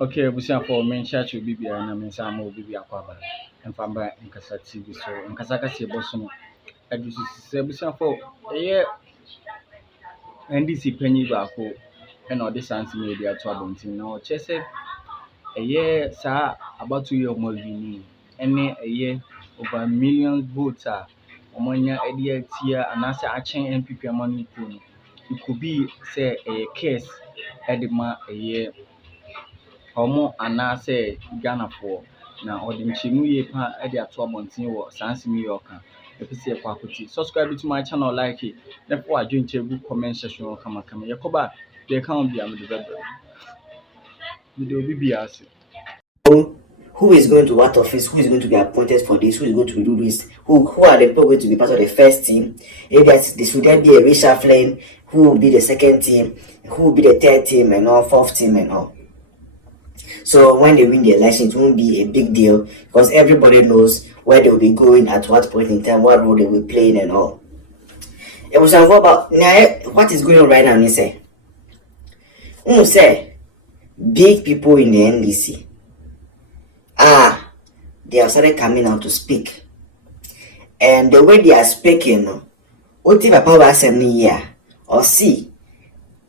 Okay, busia for mention to bibia na mensa ma bibia kwaba. Mfamba nkasa TV so nkasa kase boso no. Adusu se busia for eye NDC panyi baako na ɔde sans media to abontin na ɔkyerɛ sɛ ɛyɛ saa abatoɔ yi a ɔmo awi ɛne ɛyɛ over million votes a ɔmo anya ɛde atia anaasɛ akyɛn NPP ama no kuo no. It could be sɛ ɛyɛ case ɛde ma ɛyɛ ɔmo anaasɛ Ghanafoɔ na ɔde nkyɛmu yie paa ɛde ato abɔnten wɔ saa nsɛm yi a ɔka. Ɛpɛ sɛ yɛkɔ akɔtie. Subscribe to my channel, like it. Na fa adwenkyerɛ gu comment section hɔ kamakama. Yɛkɔba deɛ ɛka ho bia mede bɛbrɛ. Mede obi bia ase. Who is going to what office, who is going to be appointed for this, who is going to do this, who are the people going to be part of the first team, maybe should there be a reshuffling, who will be the second team, who will be the third team and all, fourth team and all. So when they win the election, it won't be a big deal because everybody knows where they will be going at what point in time, what role they will play in and all. It was about now what is going on right now, say big people in the NDC. They have started coming out to speak. And the way they are speaking, what if a power assembly here or see,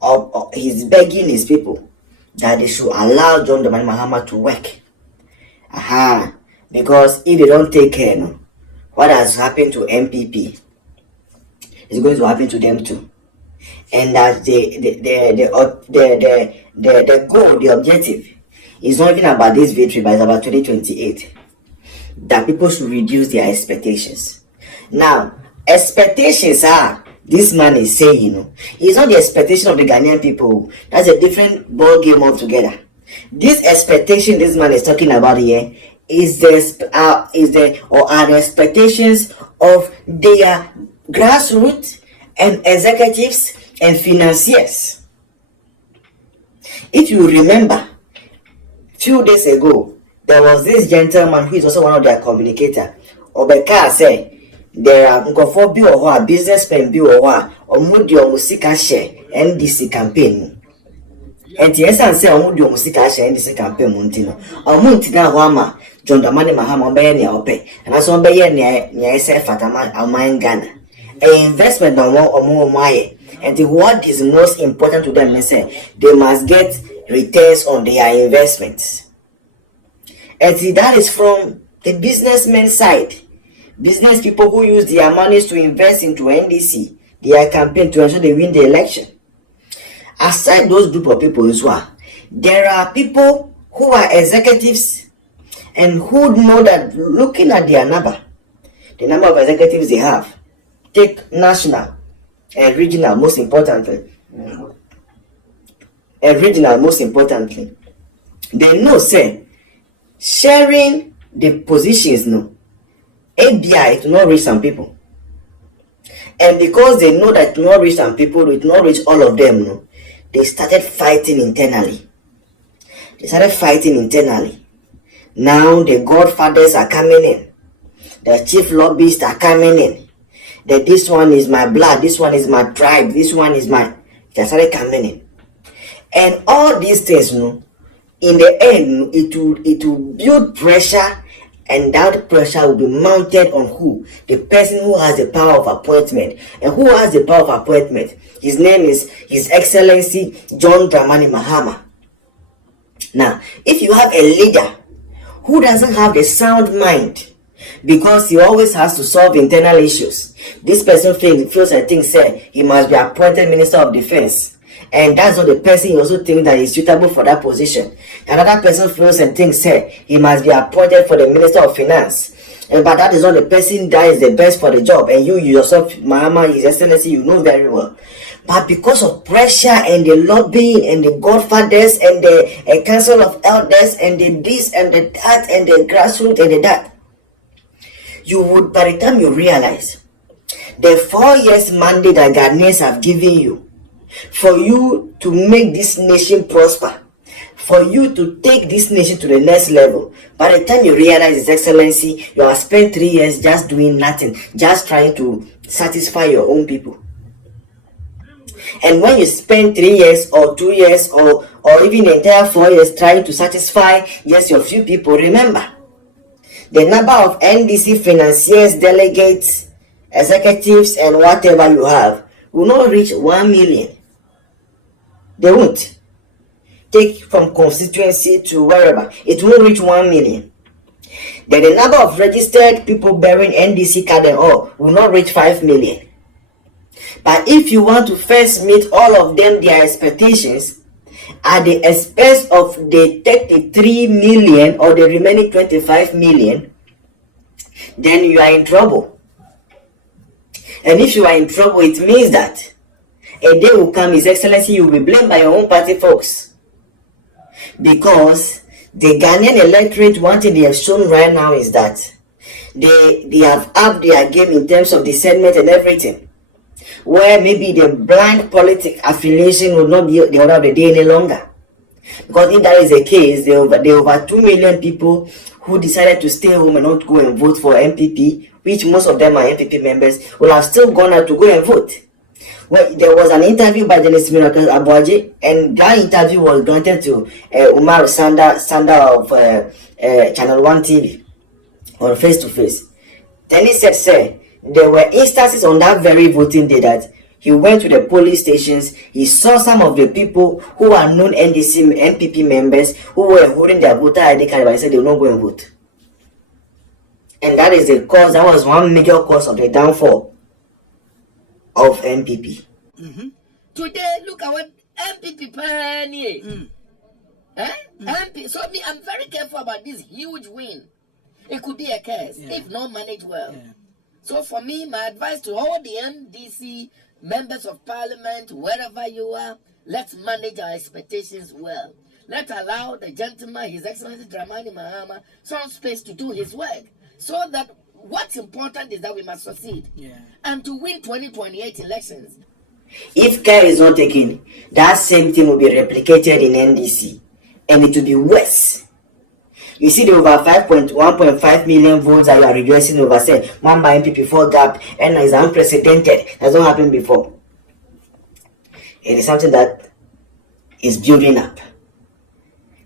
or he's begging his people that they should allow John Dramani Mahama to work. Because if they don't take care, what has happened to MPP is going to happen to them too. And that the goal, the objective is not even about this victory, but it's about 2028. That people should reduce their expectations. Now, expectations are, this man is saying, it's not the expectation of the Ghanaian people. That's a different ball game altogether. This expectation this man is talking about here are the expectations of their grassroots and executives and financiers. If you remember, few days ago, there was this gentleman who is also one of their communicators. Obeka said there are businessmen or musika share NDC campaign. And yes, I say musika share NDC campaign Montino. Muntina Wama, John Dramani Mahama Bayani Ope, and as on Bayani Niasa Fatama Almain Ghana. An investment on one or more Maye. And what is most important to them is say they must get returns on their investments. And that is from the businessman side. Business people who use their monies to invest into NDC, their campaign to ensure they win the election. Aside those group of people as well, there are people who are executives and who know that looking at their number, the number of executives they have, take national and regional most importantly. They know say sharing the positions ABI to not reach some people. And because they know that to not reach some people, it not reach all of them, they started fighting internally. Now the godfathers are coming in. The chief lobbyists are coming in. That this one is my blood, this one is my tribe, this one is my... They started coming in. And all these things, in the end, it will build pressure, and that pressure will be mounted on who? The person who has the power of appointment. And who has the power of appointment? His name is His Excellency John Dramani Mahama. Now, if you have a leader who doesn't have the sound mind, because he always has to solve internal issues, this person feels and thinks he must be appointed Minister of Defense. And that's not the person you also think that is suitable for that position. Another person feels and thinks he must be appointed for the Minister of Finance. But that is not the person that is the best for the job. And you yourself, Mahama, His Excellency, you know very well. But because of pressure and the lobbying and the godfathers and the council of elders and the this and the that and the grassroots and the that, you would, by the time you realize, the 4 years mandate that Ghanaians have given you, for you to make this nation prosper, for you to take this nation to the next level. By the time you realize, His Excellency, you have spent 3 years just doing nothing, just trying to satisfy your own people. And when you spend 3 years or 2 years or or even the entire 4 years trying to satisfy just your few people, remember, the number of NDC financiers, delegates, executives, and whatever you have will not reach 1 million. They won't. Take from constituency to wherever, it won't reach 1 million. Then the number of registered people bearing NDC card and all will not reach 5 million. But if you want to first meet all of them, their expectations, at the expense of the 33 million or the remaining 25 million, then you are in trouble. And if you are in trouble, it means that a day will come, His Excellency, you will be blamed by your own party folks. Because the Ghanaian electorate, one thing they have shown right now is that they have upped their game in terms of discernment and everything. Where maybe the blind politic affiliation will not be the order of the day any longer. Because if that is the case, there are over 2 million people who decided to stay home and not go and vote for MPP, which most of them are MPP members, will have still gone out to go and vote. Well, there was an interview by Journalist Miracle Abuaji, and that interview was granted to Umar Sanda of Channel 1 TV on Face to Face. Then he said, sir, there were instances on that very voting day that he went to the police stations, he saw some of the people who are known NDC MPP members who were holding their voter ID card, but he said they will not go and vote. And that is the cause, that was one major cause of the downfall of MPP. Today, look at what MPP pioneer. MP. So me, I'm very careful about this huge win. It could be a curse if not managed well. So for me, my advice to all the NDC members of parliament, wherever you are, let's manage our expectations well. Let's allow the gentleman, His Excellency Dramani Mahama, some space to do his work. So that what's important is that we must succeed. And to win 2028 elections. If care is not taken, that same thing will be replicated in NDC. And it will be worse. You see the over 1.5 million votes that you are rejoicing over, say, one by MPP 4 gap, and is unprecedented. That's not happened before. It is something that is building up.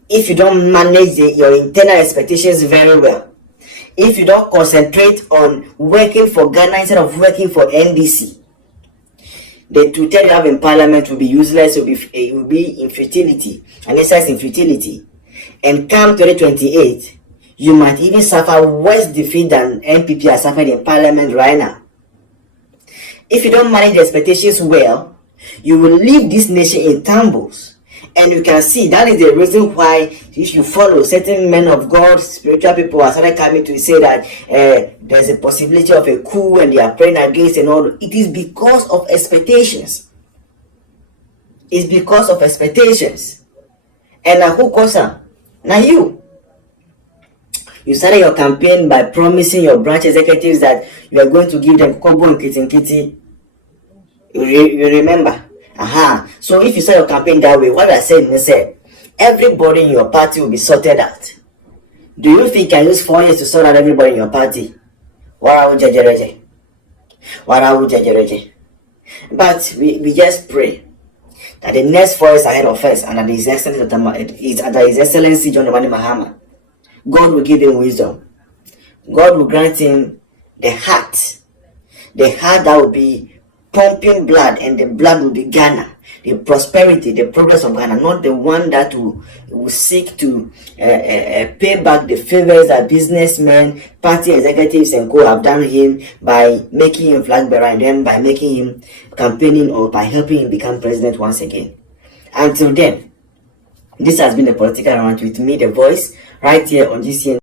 If you don't manage your internal expectations very well, if you don't concentrate on working for Ghana instead of working for NDC, the two you have in parliament will be useless, it will be in futility, an exercise in futility. And come 2028, you might even suffer worse defeat than MPP has suffered in parliament right now. If you don't manage the expectations well, you will leave this nation in tumbles. And you can see that is the reason why, if you follow certain men of God, spiritual people are started coming to say that there's a possibility of a coup and they are praying against and all. It is because of expectations. It's because of expectations. And who caused them? Now you started your campaign by promising your branch executives that you are going to give them kobo and kitty. You remember? So if you start your campaign that way, what I said is everybody in your party will be sorted out. Do you think you can use 4 years to sort out everybody in your party? But we just pray that the next 4 years ahead of us, under His Excellency John Mahama, God will give him wisdom. God will grant him the heart that will be pumping blood, and the blood will be Ghana, the prosperity, the progress of Ghana, not the one that will seek to pay back the favors that businessmen, party executives and co have done him by making him flag bearer and then by making him campaigning or by helping him become president once again. Until then, this has been a political round with me, The Voice, right here on GCN.